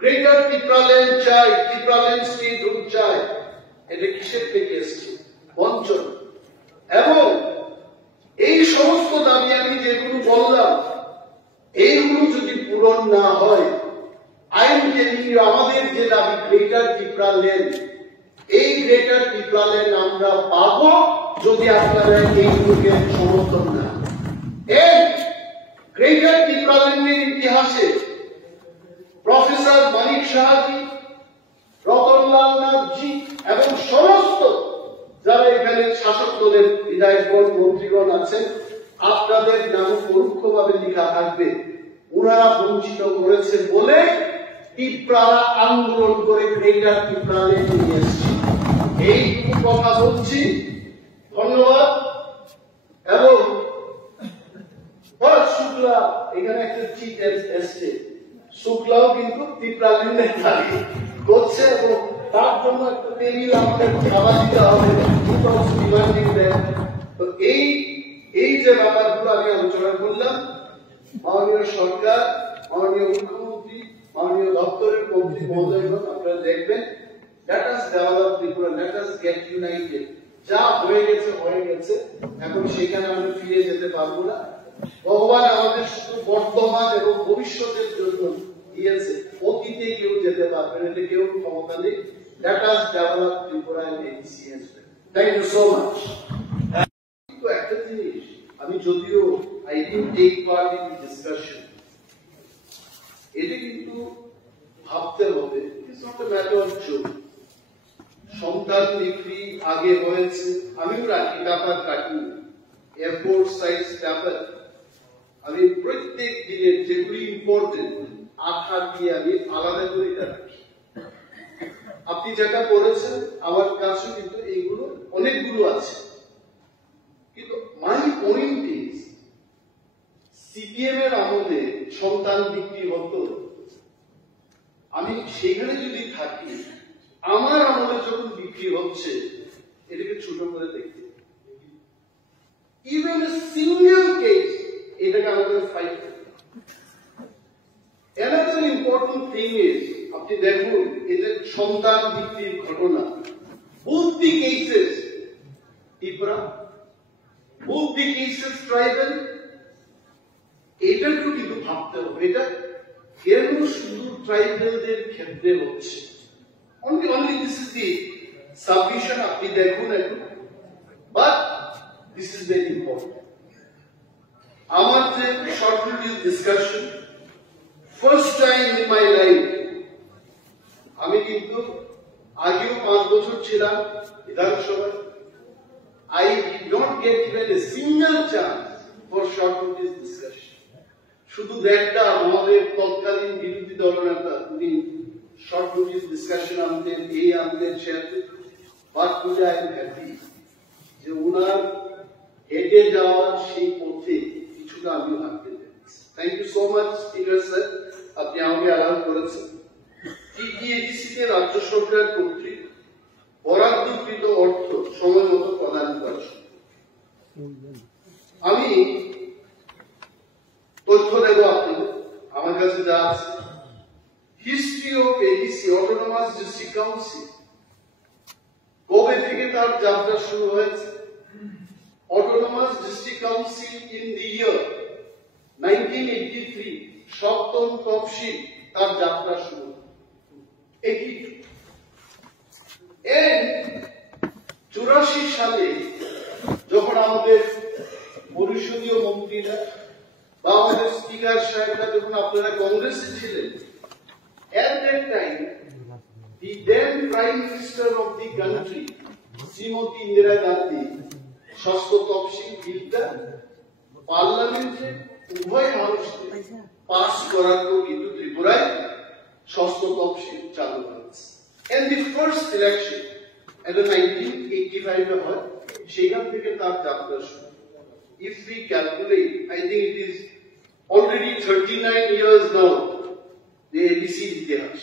Greater Tipraland চাই, Tipraland statehood চাই। এটা কিসের থেকে এসছে? বঞ্চন। এবং এই সমস্ত দাবি আমি যেগুলো বললাম, এইগুলো যদি পূরণ না হয়, আইনকে নিয়ে আমাদের যে দাবি গ্রেটার টিপ্রাল্যান্ড, এই গ্রেটার টিপ্রাল্যান্ড আমরা পাবো যদি আপনারা এইগুলোকে সমর্থন না। এই গ্রেটার টিপ্রাল্যান্ডের ইতিহাসে প্রফেসর মানিক সাহাজি, রতনলাল নাথজি এবং সমস্ত যারা এখানে শাসক দলের বিধায়কগণ, মন্ত্রীগণ আছেন, আপনাদের নাম পরোক্ষভাবে লেখা থাকবে। ওনারা বঞ্চিত করেছে বলে টিপ্রারা আন্দোলন করে গ্রেটার টিপ্রাল্যান্ড নিয়ে এসেছে। এইটুকু কথা বলছি, ধন্যবাদ। এবং শুক্লা এখানে একটা চিট এসছে, শুক্লাও কিন্তু টিপ্রাল্যান্ডের দাবি করছে এবং তার জন্য একটা টেবিল আমাদের খাবার দিতে হবে। তো এই যে ব্যাপারগুলো আমি আলোচনা করলাম, মাননীয় সরকার, মাননীয় মুখ্যমন্ত্রী, মাননীয় দপ্তরের মন্ত্রী মহোদয়গণ, আপনারা দেখবেন, let us develop Tripura, let us get united. যা হয়ে গেছে হয়ে গেছে, এখন সেখানে আমরা ফিরে যেতে পারবো না। ভগবান আমাদের শুধু বর্তমান এবং ভবিষ্যতের জন্য দিয়েছে, অতীতে কেউ যেতে পারবে না, এটা কেউ ক্ষমতা নেই। Let us develop Tripura and ABC as well. Thank you so much. কিন্তু একটা জিনিস, আমি যদিও I didn't take part in the discussion, এটা কিন্তু ভাবতে হবে, it's not a matter of joke. সন্তান বিক্রি আগে হয়েছে, আমিও রাখি, ব্যাপার কাটি, এয়ারপোর্ট সাইজ ব্যাপার আমি প্রত্যেক দিনের যেগুলি ইম্পর্টেন্ট আঠা দিয়ে আমি আলাদা করে রাখি। আপনি যেটা করেছেন আমার কাছে কিন্তু এইগুলো অনেকগুলো আছে, কিন্তু মাই পয়েন্ট ইজ সিপিএম এর আমলে সন্তান বিক্রি হতো, আমি সেখানে যদি থাকি, আমার আমলে যখন বিক্রি হচ্ছে, এটাকে ছোট করে দেখতে, ইভেন এ সিঙ্গেল কেস, এটাকে আমাদের ফাইট করতে। Another important thing is, আপনি দেখুন এই যে সন্তান বিক্রির ঘটনা, both the cases Tripura, both the cases tribal, এটাকে কিন্তু ভাবতে হবে। এটা কেন শুধু ট্রাইবালদের ক্ষেত্রে হচ্ছে? Only this is the submission, আপনি দেখুন এখন, but this is very important. আমার যে short video discussion, first time in my life, আমি কিন্তু আগেও 5 বছর ছিলাম বিধানসভায়, I did not get even a single chance for short video discussion. শুধু একটা আমাদের তৎকালীন বিরোধী দলনেতা উনি short video discussion আনতেন, এই আনতেন, but today I am happy যে উনার হেঁটে যাওয়ার সেই পথে কিছুটা আমি হাঁটতে পেরেছি। Thank you so much speaker sir, আপনি আমাকে অ্যালাউ করেছেন। টিটিএডিসি তে রাজ্য সরকার কর্তৃক বরাদ্দকৃত অর্থ সময় মতো প্রদান করা। আমি তথ্য দেব আপনাদের, আমার কাছে যা আছে। History of ADC, autonomous district council, কবে থেকে তার যাত্রা শুরু হয়েছে? Autonomous district council in the year 1983, সপ্তম তফসিল তার যাত্রা শুরু। 84 সালে যখন আমাদের পরিষদীয় মন্ত্রীরা বা আমাদের স্পিকার সাহেবরা যখন আপনারা কংগ্রেসে ছিলেন, at that time the then prime minister of the country Shrimati Indira Gandhi ষষ্ঠ তফসিল বিলটা পার্লামেন্টে উভয় হাউসে পাস করার পর কিন্তু ত্রিপুরায় ষষ্ঠ তফসিল চালু হয়েছে। And the first election at 1985 এ হয়, সেখান থেকে তার যাত্রা শুরু। If we calculate, I think it is already 39 years now, the ABC ইতিহাস।